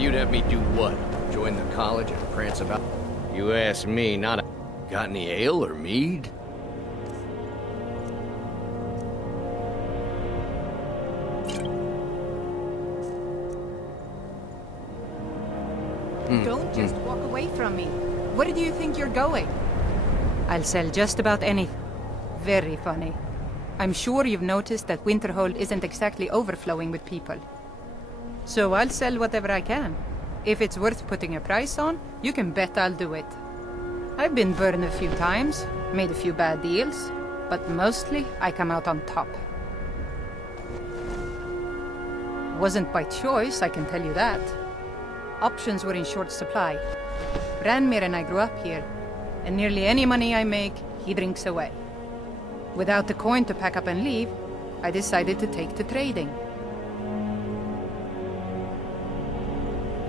You'd have me do what? Join the college and prance about? You ask me, not a... Got any ale or mead? Don't just walk away from me. Where do you think you're going? I'll sell just about anything. Very funny. I'm sure you've noticed that WinterHold isn't exactly overflowing with people. So I'll sell whatever I can. If it's worth putting a price on, you can bet I'll do it. I've been burned a few times, made a few bad deals, but mostly I come out on top. Wasn't by choice, I can tell you that. Options were in short supply. Ranmir and I grew up here, and nearly any money I make, he drinks away. Without the coin to pack up and leave, I decided to take to trading.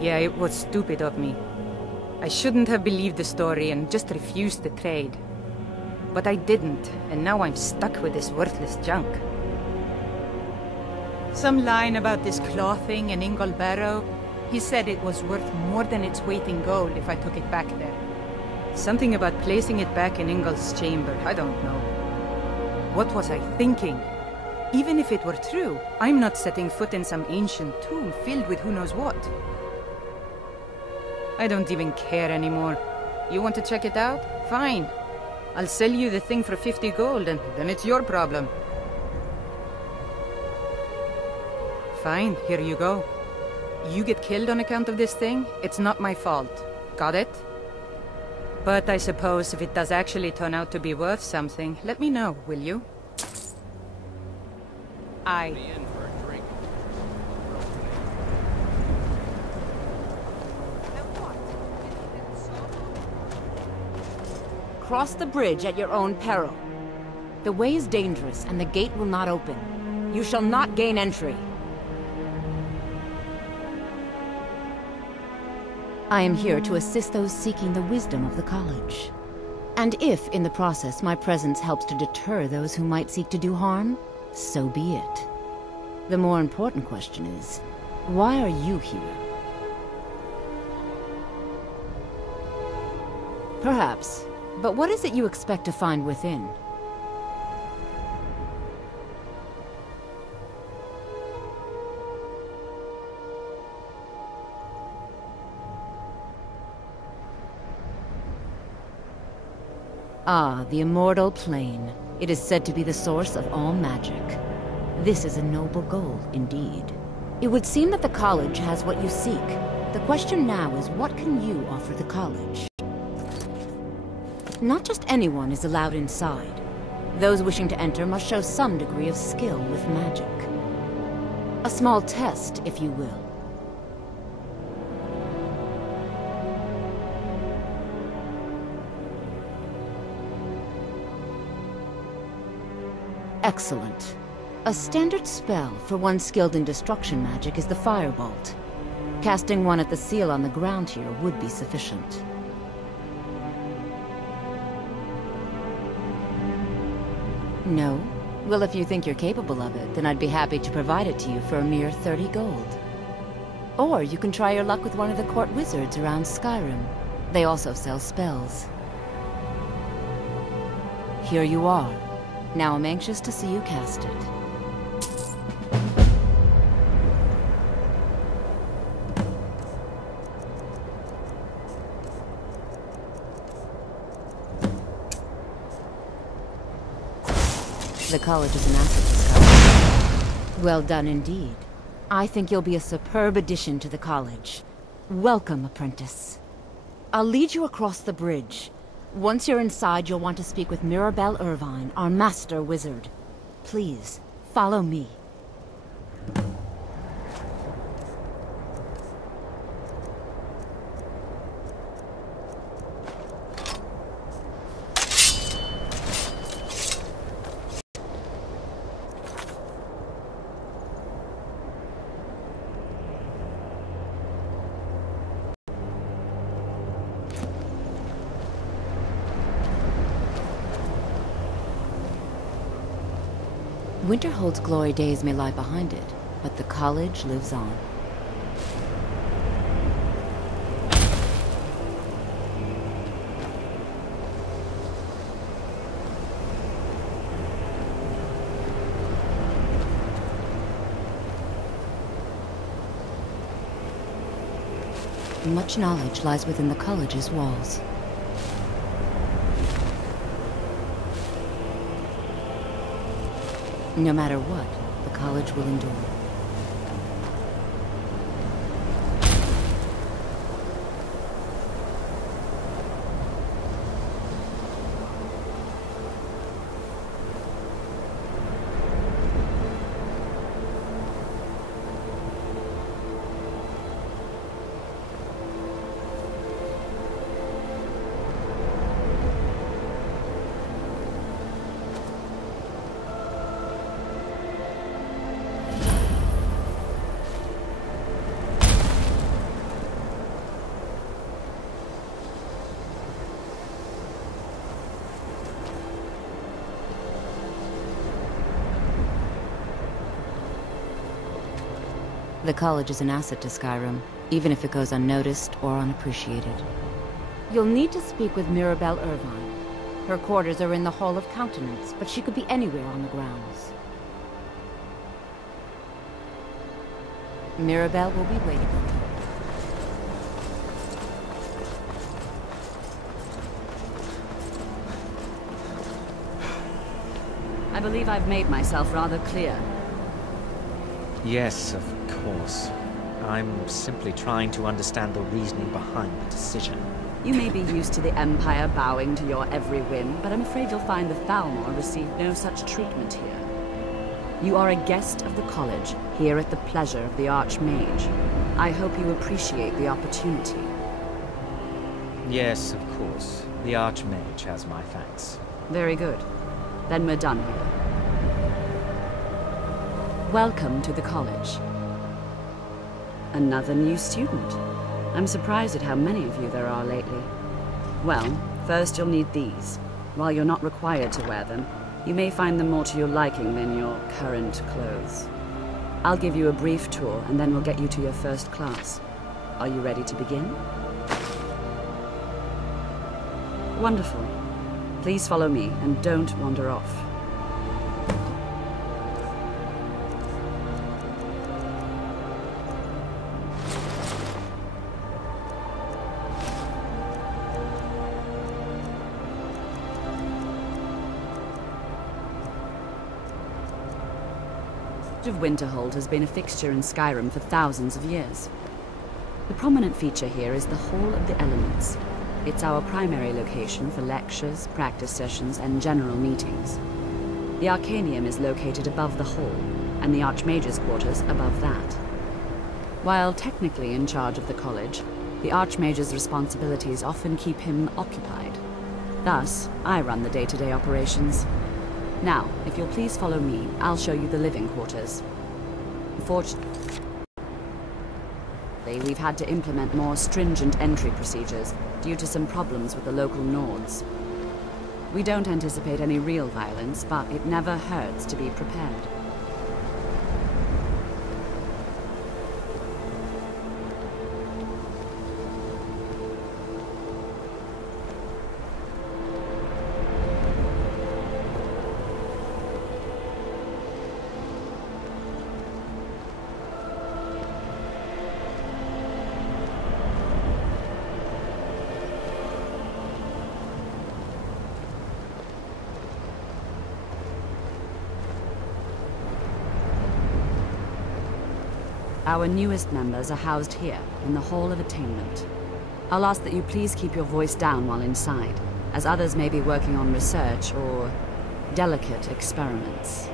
Yeah, it was stupid of me. I shouldn't have believed the story and just refused to trade. But I didn't, and now I'm stuck with this worthless junk. Some line about this clothing in Ingol Barrow. He said it was worth more than its weight in gold if I took it back there. Something about placing it back in Ingol's chamber, I don't know. What was I thinking? Even if it were true, I'm not setting foot in some ancient tomb filled with who knows what. I don't even care anymore. You want to check it out? Fine. I'll sell you the thing for 50 gold, and then it's your problem. Fine, here you go. You get killed on account of this thing, it's not my fault. Got it? But I suppose if it does actually turn out to be worth something, let me know, will you? Cross the bridge at your own peril. The way is dangerous, and the gate will not open. You shall not gain entry. I am here to assist those seeking the wisdom of the college. And if, in the process, my presence helps to deter those who might seek to do harm, so be it. The more important question is, why are you here? Perhaps. But what is it you expect to find within? Ah, the immortal plane. It is said to be the source of all magic. This is a noble goal, indeed. It would seem that the college has what you seek. The question now is, what can you offer the college? Not just anyone is allowed inside. Those wishing to enter must show some degree of skill with magic. A small test, if you will. Excellent. A standard spell for one skilled in destruction magic is the Firebolt. Casting one at the seal on the ground here would be sufficient. No? Well, if you think you're capable of it, then I'd be happy to provide it to you for a mere 30 gold. Or you can try your luck with one of the court wizards around Skyrim. They also sell spells. Here you are. Now I'm anxious to see you cast it. The college is an asset to Skyrim. Well done indeed. I think you'll be a superb addition to the college. Welcome, apprentice. I'll lead you across the bridge. Once you're inside, you'll want to speak with Mirabelle Irvine, our master wizard. Please, follow me. WinterHold's glory days may lie behind it, but the college lives on. Much knowledge lies within the college's walls. No matter what, the college will endure. The college is an asset to Skyrim, even if it goes unnoticed or unappreciated. You'll need to speak with Mirabelle Irvine. Her quarters are in the Hall of Countenance, but she could be anywhere on the grounds. Mirabelle will be waiting for you. I believe I've made myself rather clear. Yes, of course. I'm simply trying to understand the reasoning behind the decision. You may be used to the Empire bowing to your every whim, but I'm afraid you'll find the Thalmor receive no such treatment here. You are a guest of the college, here at the pleasure of the Archmage. I hope you appreciate the opportunity. Yes, of course. The Archmage has my thanks. Very good. Then we're done here. Welcome to the college. Another new student. I'm surprised at how many of you there are lately. Well, first you'll need these. While you're not required to wear them, you may find them more to your liking than your current clothes. I'll give you a brief tour, and then we'll get you to your first class. Are you ready to begin? Wonderful. Please follow me, and don't wander off. Of WinterHold has been a fixture in Skyrim for thousands of years. The prominent feature here is the Hall of the Elements. It's our primary location for lectures, practice sessions, and general meetings. The Arcanium is located above the hall, and the Archmage's quarters above that. While technically in charge of the college, the Archmage's responsibilities often keep him occupied. Thus, I run the day-to-day operations. Now, if you'll please follow me, I'll show you the living quarters. Unfortunately, we've had to implement more stringent entry procedures due to some problems with the local Nords. We don't anticipate any real violence, but it never hurts to be prepared. Our newest members are housed here, in the Hall of Attainment. I'll ask that you please keep your voice down while inside, as others may be working on research or delicate experiments.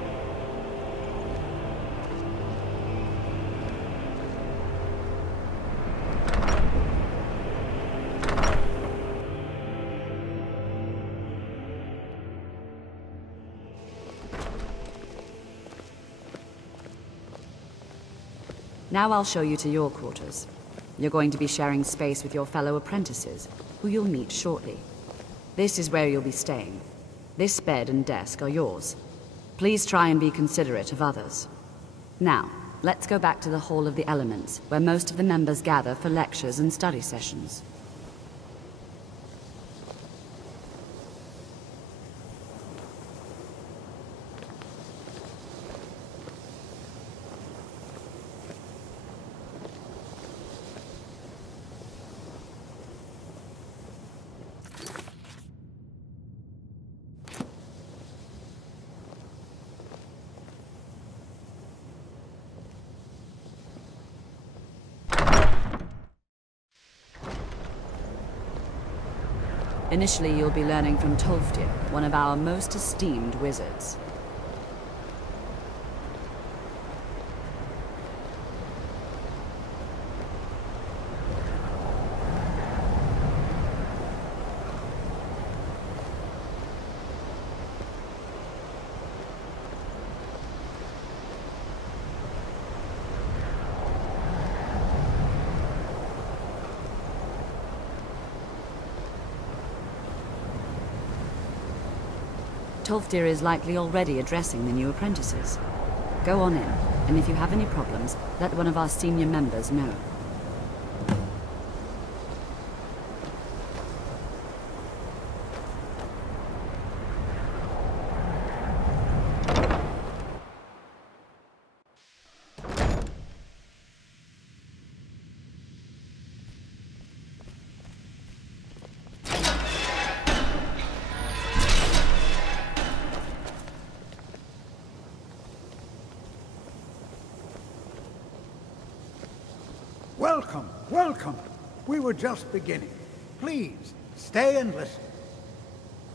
Now I'll show you to your quarters. You're going to be sharing space with your fellow apprentices, who you'll meet shortly. This is where you'll be staying. This bed and desk are yours. Please try and be considerate of others. Now, let's go back to the Hall of the Elements, where most of the members gather for lectures and study sessions. Initially, you'll be learning from Tolfdir, one of our most esteemed wizards. Tolfdir is likely already addressing the new apprentices. Go on in, and if you have any problems, let one of our senior members know. Welcome, welcome. We were just beginning. Please, stay and listen.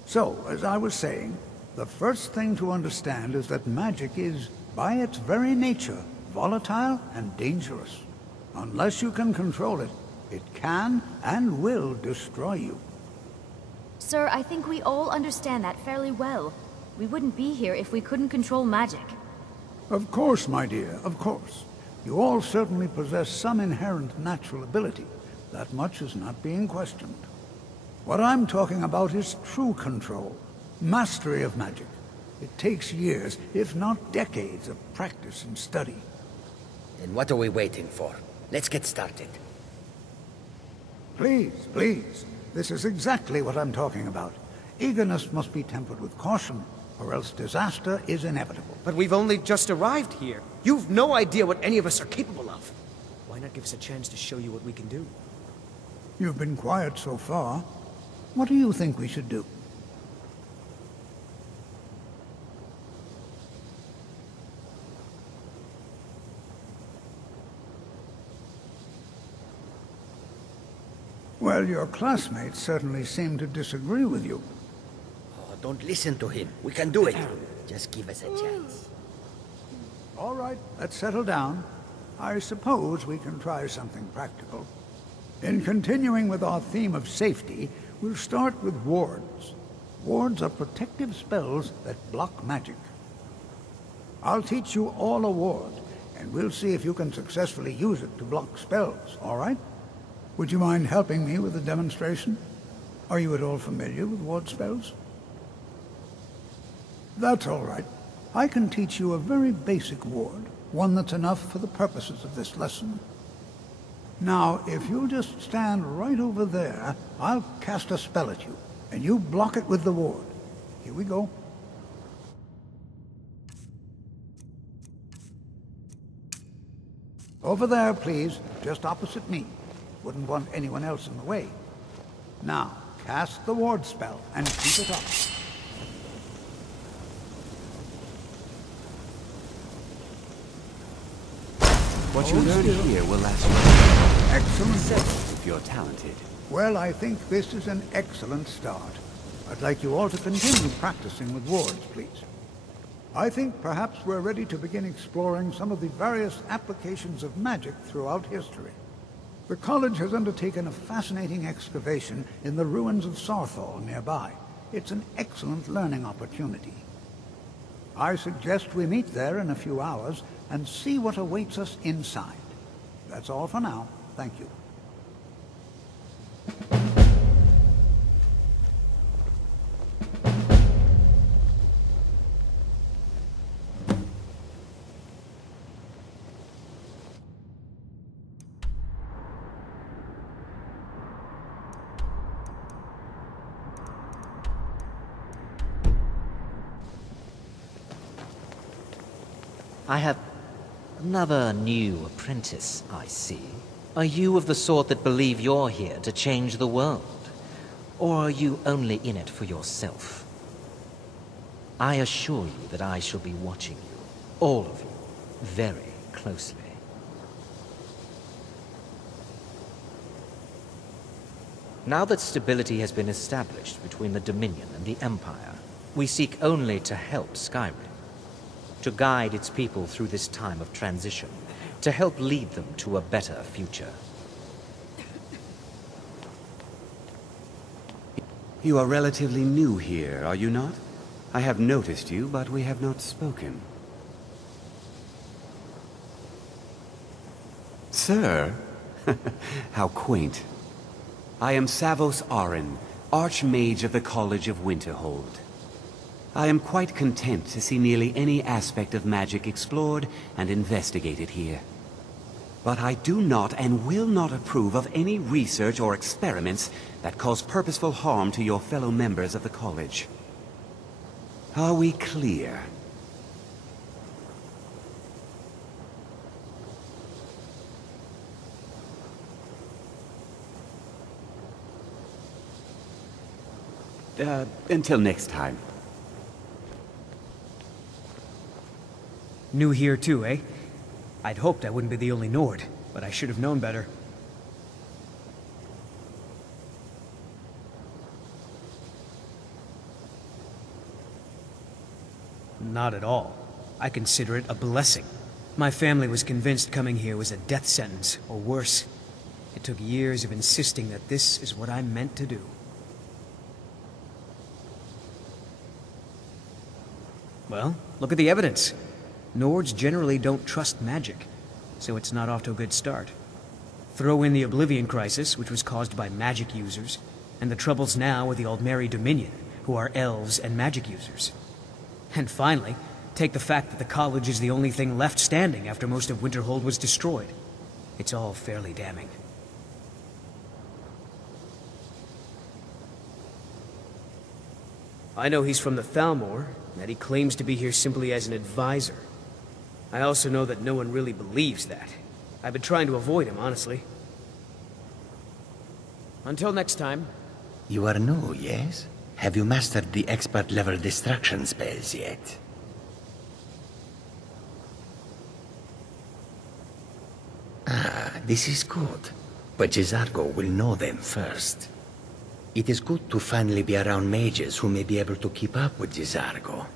So, as I was saying, the first thing to understand is that magic is, by its very nature, volatile and dangerous. Unless you can control it, it can and will destroy you. Sir, I think we all understand that fairly well. We wouldn't be here if we couldn't control magic. Of course, my dear, of course. You all certainly possess some inherent natural ability. That much is not being questioned. What I'm talking about is true control, mastery of magic. It takes years, if not decades, of practice and study. Then what are we waiting for? Let's get started. Please, please. This is exactly what I'm talking about. Eagerness must be tempered with caution, or else disaster is inevitable. But we've only just arrived here. You've no idea what any of us are capable of. Why not give us a chance to show you what we can do? You've been quiet so far. What do you think we should do? Well, your classmates certainly seem to disagree with you. Oh, don't listen to him. We can do it. Just give us a chance. All right, let's settle down. I suppose we can try something practical. In continuing with our theme of safety, we'll start with wards. Wards are protective spells that block magic. I'll teach you all a ward, and we'll see if you can successfully use it to block spells, all right? Would you mind helping me with the demonstration? Are you at all familiar with ward spells? That's all right. I can teach you a very basic ward, one that's enough for the purposes of this lesson. Now, if you'll just stand right over there, I'll cast a spell at you, and you block it with the ward. Here we go. Over there, please, just opposite me. Wouldn't want anyone else in the way. Now, cast the ward spell and keep it up. What you learn here will last forever. Excellent. If you're talented. Well, I think this is an excellent start. I'd like you all to continue practicing with wards, please. I think perhaps we're ready to begin exploring some of the various applications of magic throughout history. The college has undertaken a fascinating excavation in the ruins of Sarthal nearby. It's an excellent learning opportunity. I suggest we meet there in a few hours and see what awaits us inside. That's all for now. Thank you. I have another new apprentice, I see. Are you of the sort that believe you're here to change the world? Or are you only in it for yourself? I assure you that I shall be watching you, all of you, very closely. Now that stability has been established between the Dominion and the Empire, we seek only to help Skyrim, to guide its people through this time of transition, to help lead them to a better future. You are relatively new here, are you not? I have noticed you, but we have not spoken. Sir? How quaint. I am Savos Arin, Archmage of the College of Winterhold. I am quite content to see nearly any aspect of magic explored and investigated here. But I do not and will not approve of any research or experiments that cause purposeful harm to your fellow members of the college. Are we clear? Until next time. New here too, eh? I'd hoped I wouldn't be the only Nord, but I should have known better. Not at all. I consider it a blessing. My family was convinced coming here was a death sentence, or worse. It took years of insisting that this is what I'm meant to do. Well, look at the evidence. Nords generally don't trust magic, so it's not off to a good start. Throw in the Oblivion Crisis, which was caused by magic users, and the troubles now with the Aldmeri Dominion, who are elves and magic users. And finally, take the fact that the college is the only thing left standing after most of WinterHold was destroyed. It's all fairly damning. I know he's from the Thalmor, and that he claims to be here simply as an advisor. I also know that no one really believes that. I've been trying to avoid him, honestly. Until next time. You are new, yes? Have you mastered the expert-level distraction spells yet? Ah, this is good. But Jizargo will know them first. It is good to finally be around mages who may be able to keep up with Jizargo.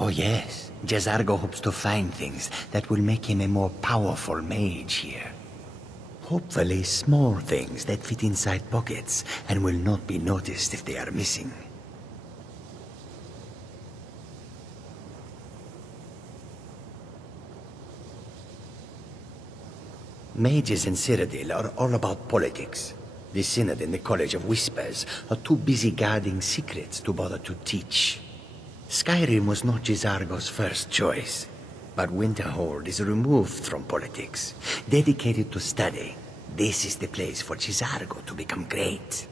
Oh yes, Jizargo hopes to find things that will make him a more powerful mage here. Hopefully small things that fit inside pockets and will not be noticed if they are missing. Mages in Cyrodiil are all about politics. The Synod and the College of Whispers are too busy guarding secrets to bother to teach. Skyrim was not Jizargo's first choice, but WinterHold is removed from politics, dedicated to study. This is the place for Jizargo to become great.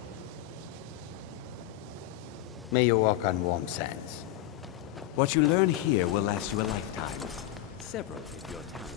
May you walk on warm sands. What you learn here will last you a lifetime. Several if you're talented.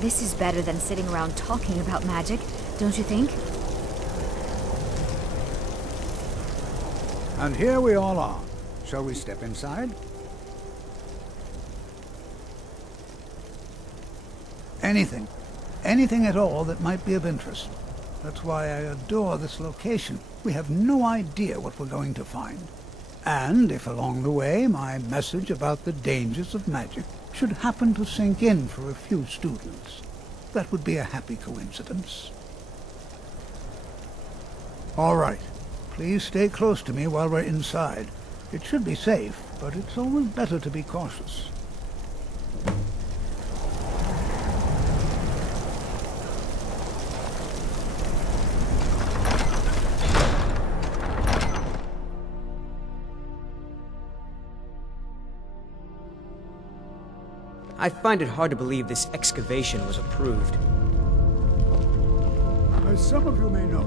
This is better than sitting around talking about magic, don't you think? And here we all are. Shall we step inside? Anything. Anything at all that might be of interest. That's why I adore this location. We have no idea what we're going to find. And if along the way my message about the dangers of magic should happen to sink in for a few students, that would be a happy coincidence. All right. Please stay close to me while we're inside. It should be safe, but it's always better to be cautious. I find it hard to believe this excavation was approved. As some of you may know,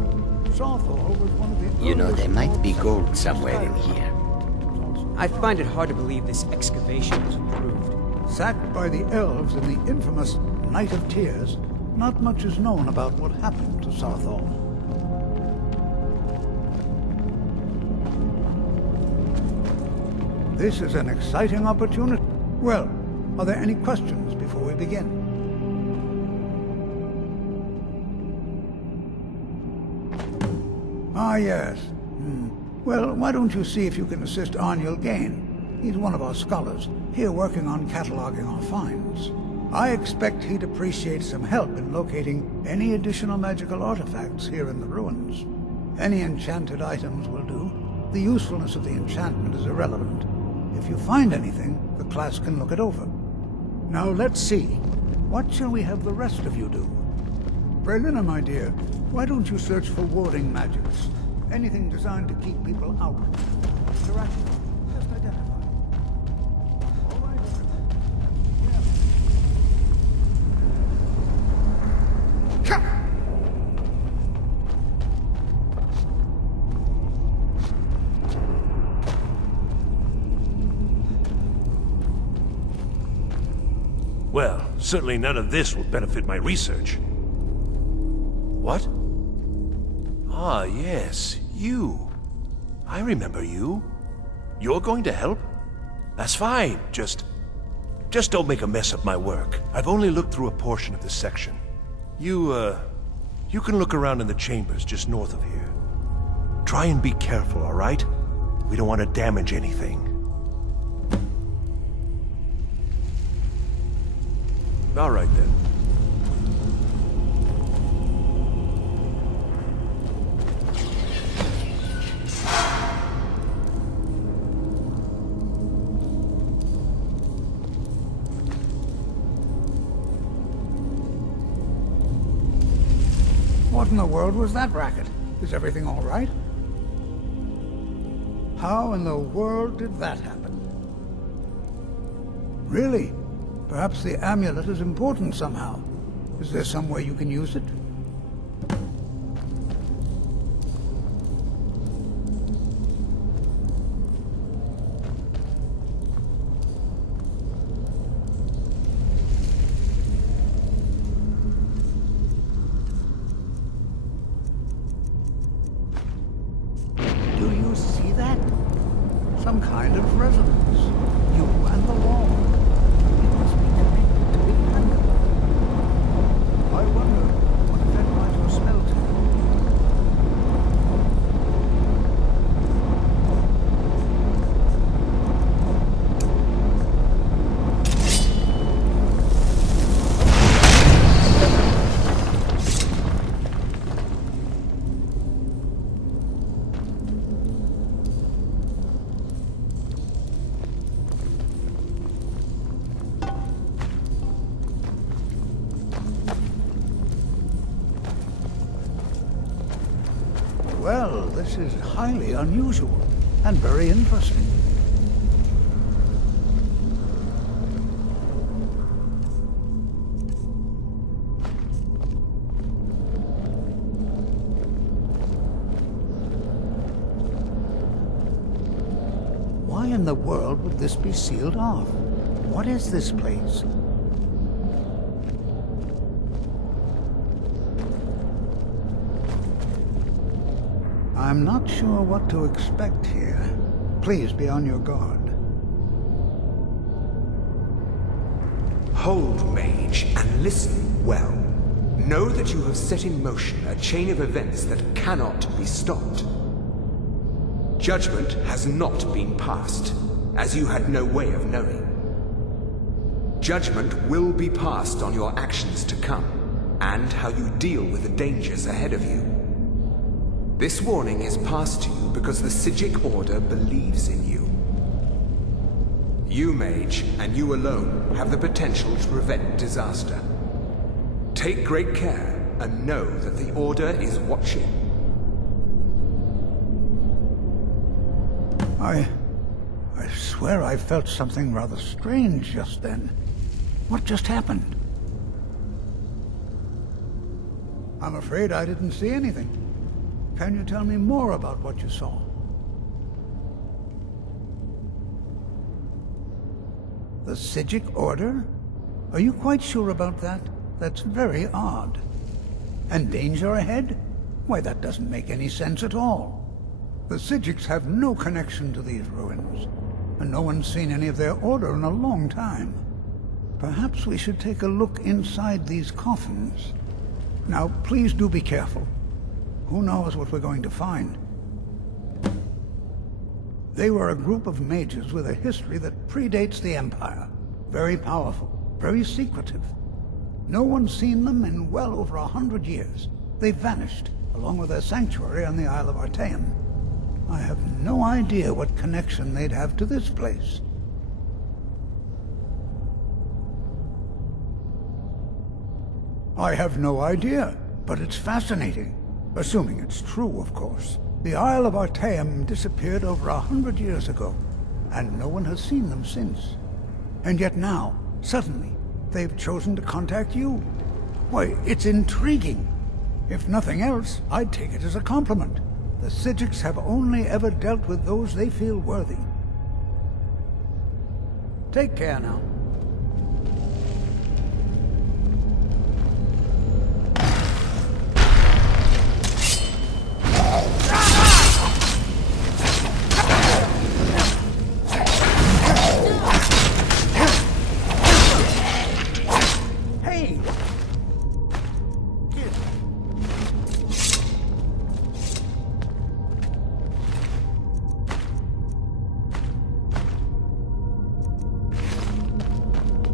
Sawthorne was one of the... You know, there might be gold somewhere in here. I find it hard to believe this excavation was approved. Sacked by the elves in the infamous Night of Tears, not much is known about what happened to Sawthorne. This is an exciting opportunity. Well, are there any questions before we begin? Ah, yes. Well, why don't you see if you can assist Arniel Gain? He's one of our scholars, here working on cataloging our finds. I expect he'd appreciate some help in locating any additional magical artifacts here in the ruins. Any enchanted items will do. The usefulness of the enchantment is irrelevant. If you find anything, the class can look it over. Now let's see. What shall we have the rest of you do? Braylina, my dear, why don't you search for warding magics? Anything designed to keep people out. Interaction. Just identify. All right, Well, certainly none of this will benefit my research. What? Ah, yes, you. I remember you. You're going to help? That's fine, just don't make a mess of my work. I've only looked through a portion of this section. You can look around in the chambers just north of here. Try and be careful, all right? We don't want to damage anything. All right, then. What in the world was that racket? Is everything all right? How in the world did that happen? Really? Perhaps the amulet is important somehow. Is there some way you can use it? Do you see that? Some kind of resonance. You and the wall. I wonder what that might have smelled to. Well, this is highly unusual and very interesting. Why in the world would this be sealed off? What is this place? I'm not sure what to expect here. Please be on your guard. Hold, mage, and listen well. Know that you have set in motion a chain of events that cannot be stopped. Judgment has not been passed, as you had no way of knowing. Judgment will be passed on your actions to come, and how you deal with the dangers ahead of you. This warning is passed to you because the Psijic Order believes in you. You, mage, and you alone, have the potential to prevent disaster. Take great care, and know that the Order is watching. I swear I felt something rather strange just then. What just happened? I'm afraid I didn't see anything. Can you tell me more about what you saw? The Psijic Order? Are you quite sure about that? That's very odd. And danger ahead? Why, that doesn't make any sense at all. The Psijics have no connection to these ruins, and no one's seen any of their order in a long time. Perhaps we should take a look inside these coffins. Now, please do be careful. Who knows what we're going to find? They were a group of mages with a history that predates the Empire. Very powerful, very secretive. No one's seen them in well over 100 years. They vanished, along with their sanctuary on the Isle of Artaeum. I have no idea what connection they'd have to this place. I have no idea, but it's fascinating. Assuming it's true, of course. The Isle of Artaeum disappeared over 100 years ago, and no one has seen them since. And yet now, suddenly, they've chosen to contact you. Why, it's intriguing. If nothing else, I'd take it as a compliment. The Psijics have only ever dealt with those they feel worthy. Take care now.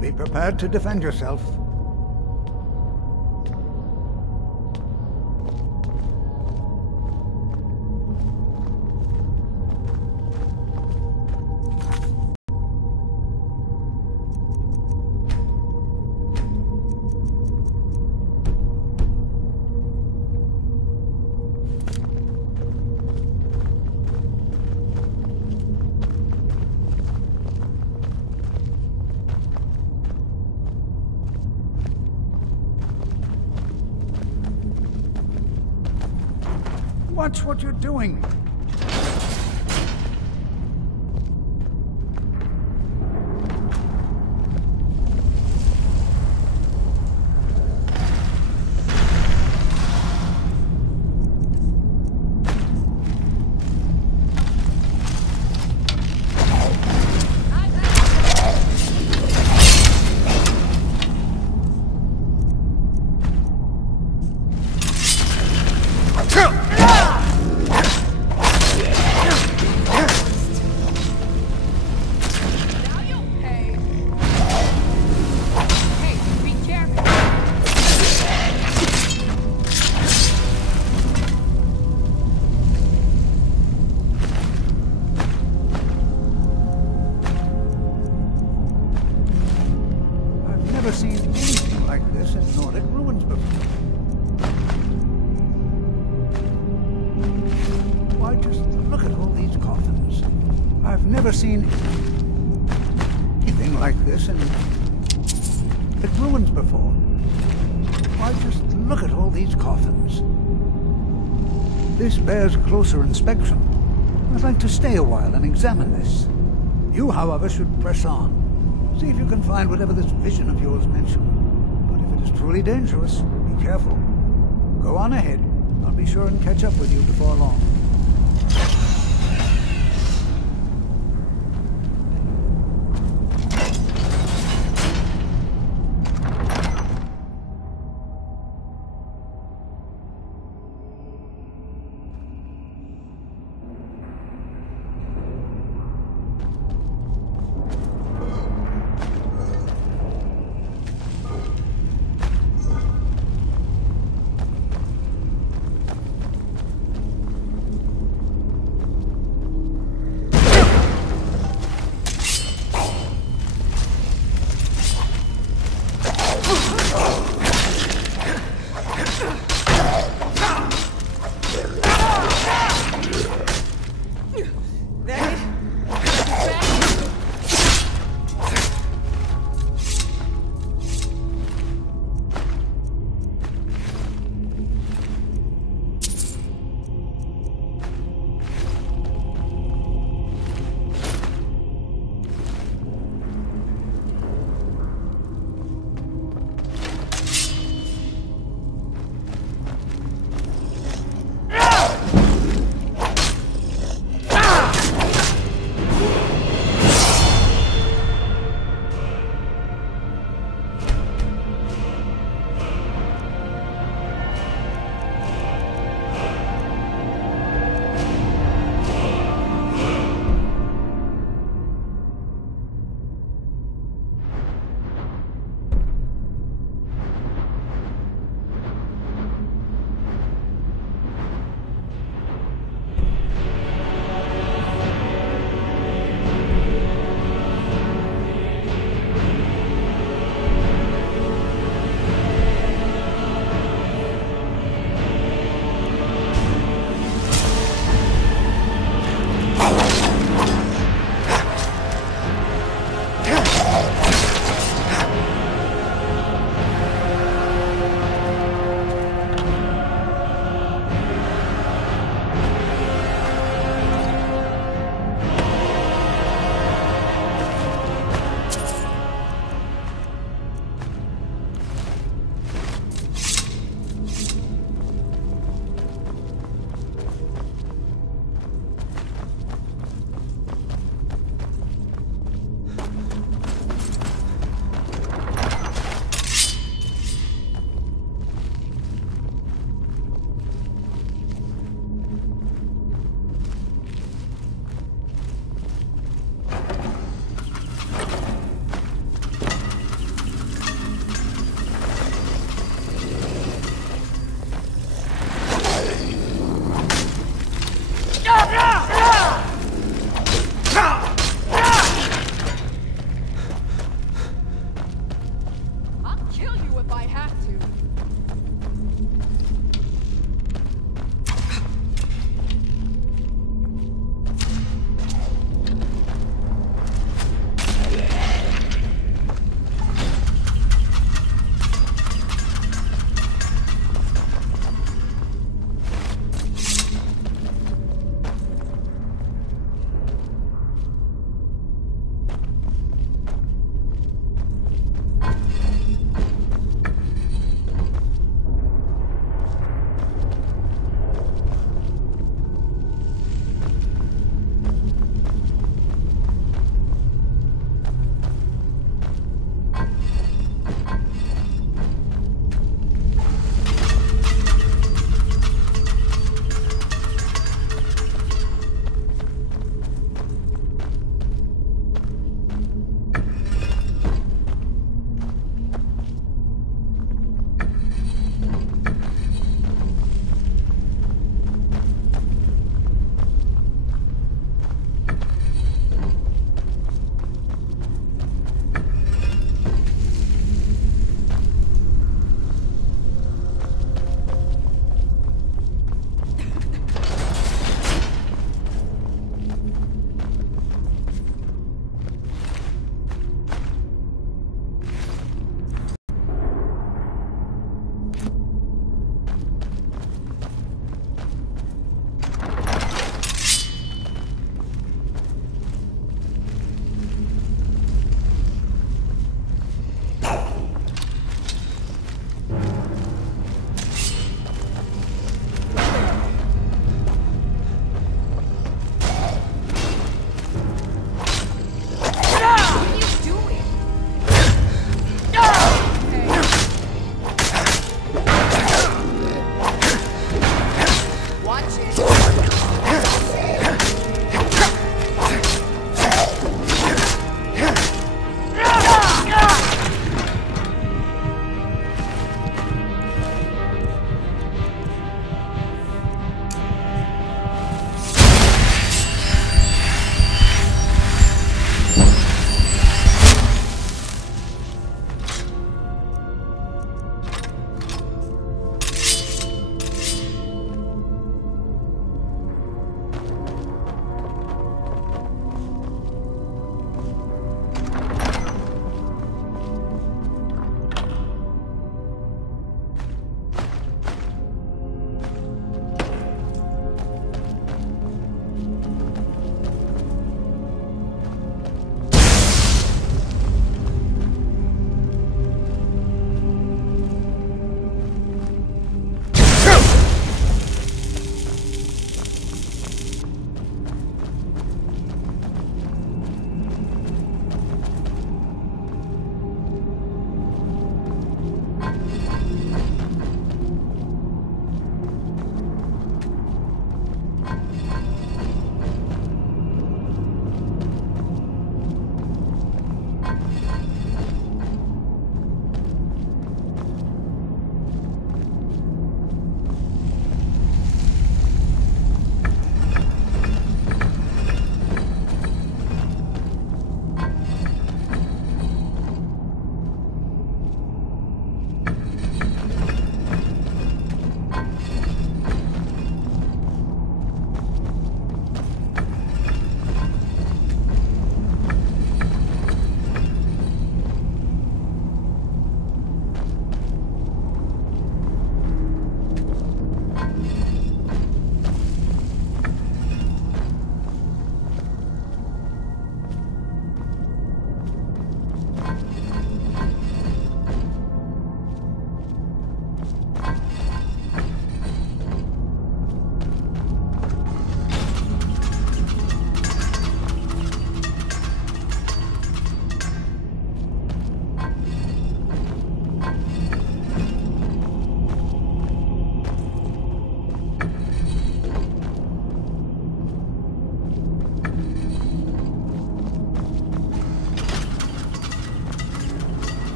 Be prepared to defend yourself. Watch what you're doing. Never seen anything like this in Nordic ruins before. Why, just look at all these coffins. I've never seen anything like this in ruins before. Why, just look at all these coffins. This bears closer inspection. I'd like to stay a while and examine this. You, however, should press on. See if you can find whatever this vision of yours mentioned. But if it is truly dangerous, be careful. Go on ahead. I'll be sure and catch up with you before long. if I have to.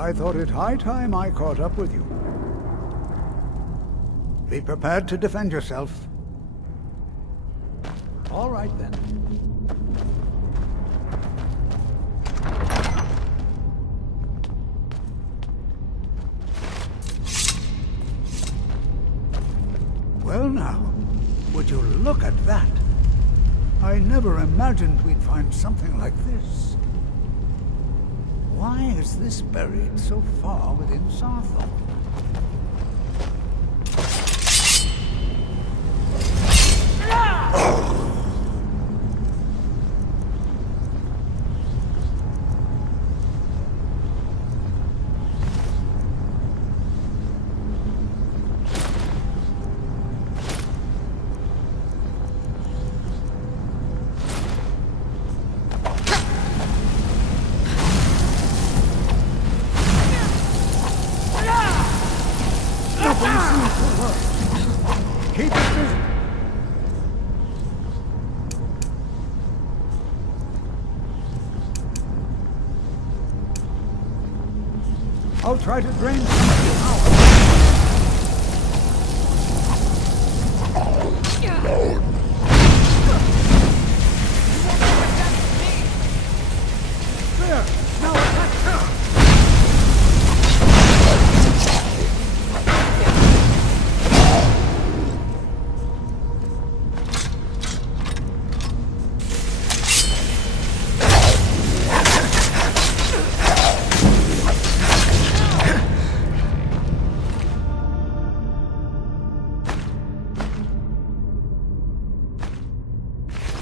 I thought it high time I caught up with you. Be prepared to defend yourself. All right, then. Well now, would you look at that? I never imagined we'd find something like this. Why is this buried so far within Sarthorn? Keep it busy. I'll try to drain some of your power. There! Now attack her!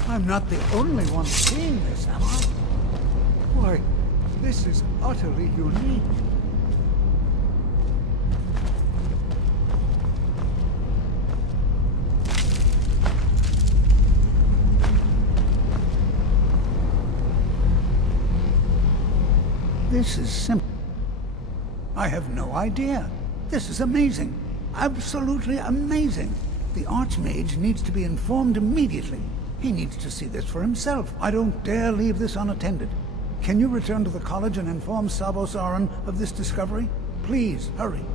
I'm not the only one seeing this, am I? Why, this is utterly unique. This is simple. I have no idea. This is amazing. Absolutely amazing. The Archmage needs to be informed immediately. He needs to see this for himself. I don't dare leave this unattended. Can you return to the college and inform Savos Aran of this discovery? Please, hurry.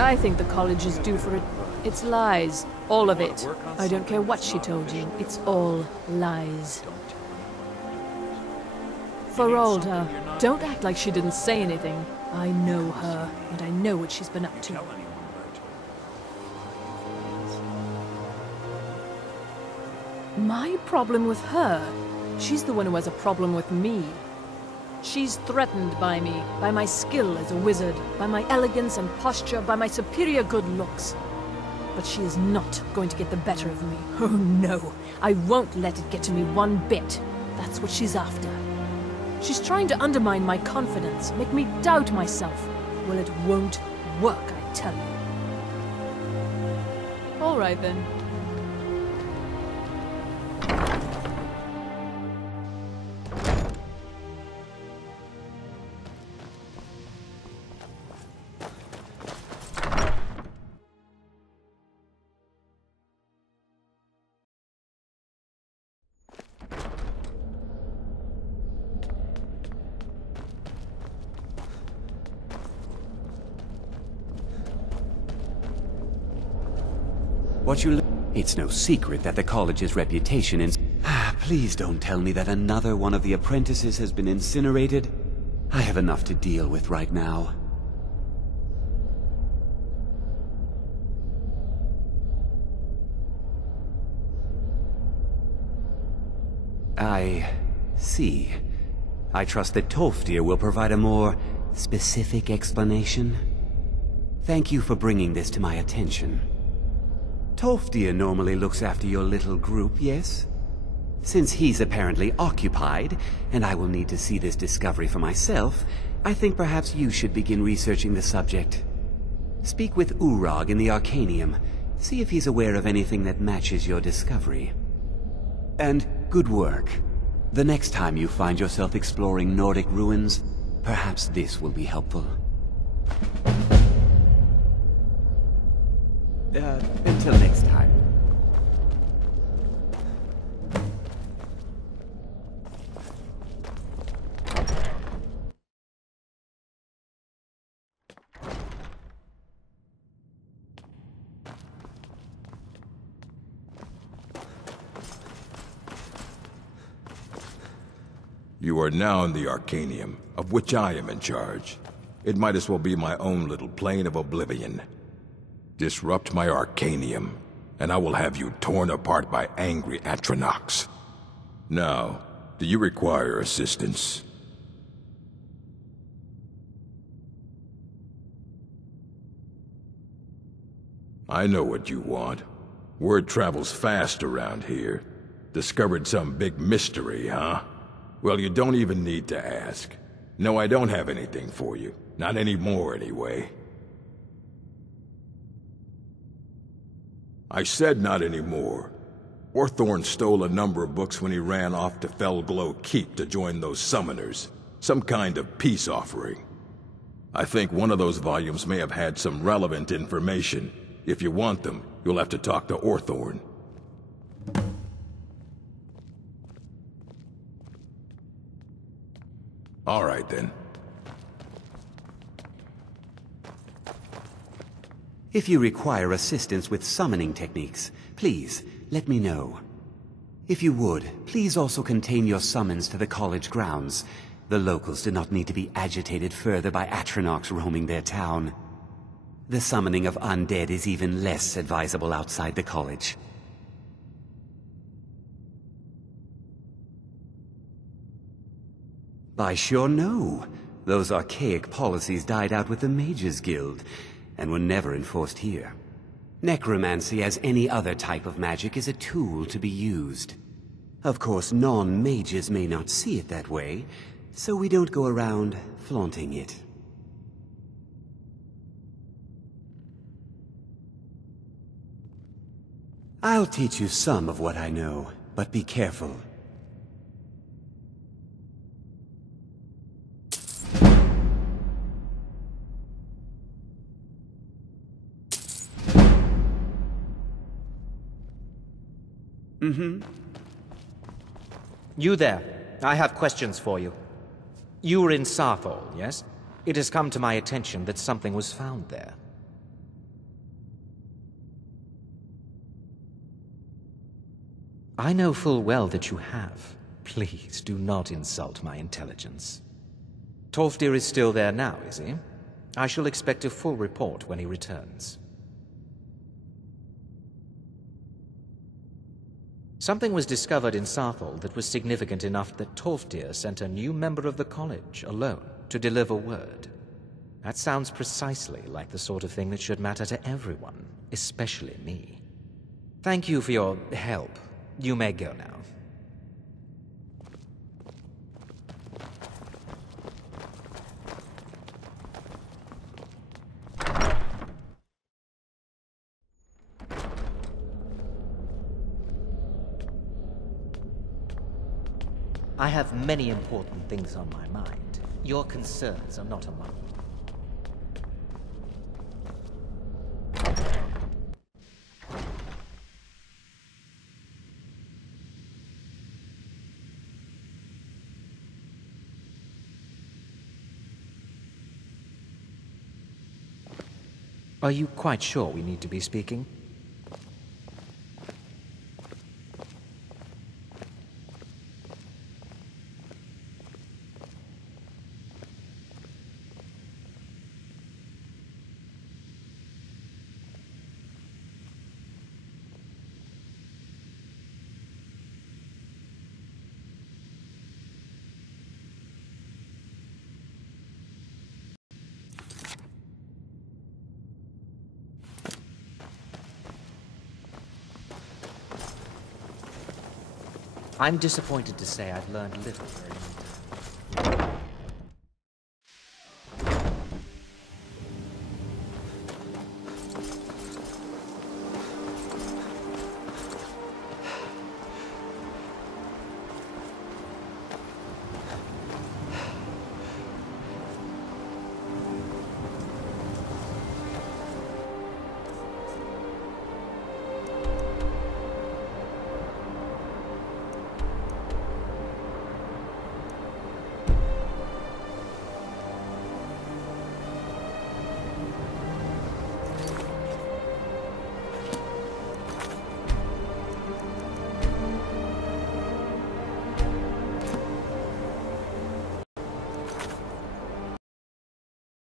I think the college is due for it. It's lies. All of it. I don't care what she told you. It's all lies. Feralda, don't act like she didn't say anything. I know her, and I know what she's been up to. My problem with her? She's the one who has a problem with me. She's threatened by me, by my skill as a wizard, by my elegance and posture, by my superior good looks. But she is not going to get the better of me. Oh no, I won't let it get to me one bit. That's what she's after. She's trying to undermine my confidence, make me doubt myself. Well, it won't work, I tell you. All right then. It's no secret that the college's reputation is... Please don't tell me that another one of the apprentices has been incinerated. I have enough to deal with right now. I see. I trust that Tolfdir will provide a more specific explanation. Thank you for bringing this to my attention. Tolfdir normally looks after your little group, yes? Since he's apparently occupied, and I will need to see this discovery for myself, I think perhaps you should begin researching the subject. Speak with Urag in the Arcanium. See if he's aware of anything that matches your discovery. And good work. The next time you find yourself exploring Nordic ruins, perhaps this will be helpful. Until next time. You are now in the Arcanium, of which I am in charge. It might as well be my own little plane of oblivion. Disrupt my Arcanium, and I will have you torn apart by angry Atronachs. Now, do you require assistance? I know what you want. Word travels fast around here. Discovered some big mystery, huh? Well, you don't even need to ask. No, I don't have anything for you. Not anymore, anyway. I said not anymore. Orthorn stole a number of books when he ran off to Felglow Keep to join those summoners. Some kind of peace offering. I think one of those volumes may have had some relevant information. If you want them, you'll have to talk to Orthorn. All right, then. If you require assistance with summoning techniques, please, let me know. If you would, please also contain your summons to the college grounds. The locals do not need to be agitated further by Atronachs roaming their town. The summoning of undead is even less advisable outside the college. I sure know. Those archaic policies died out with the Mages Guild, and were never enforced here. Necromancy, as any other type of magic, is a tool to be used. Of course, non-mages may not see it that way, so we don't go around flaunting it. I'll teach you some of what I know, but be careful. You there. I have questions for you. You were in Sarthol, yes? It has come to my attention that something was found there. I know full well that you have. Please do not insult my intelligence. Tolfdir is still there now, is he? I shall expect a full report when he returns. Something was discovered in Sarthal that was significant enough that Tolfdir sent a new member of the college alone to deliver word. That sounds precisely like the sort of thing that should matter to everyone, especially me. Thank you for your help. You may go now. I have many important things on my mind. Your concerns are not among them. Are you quite sure we need to be speaking? I'm disappointed to say I've learned little very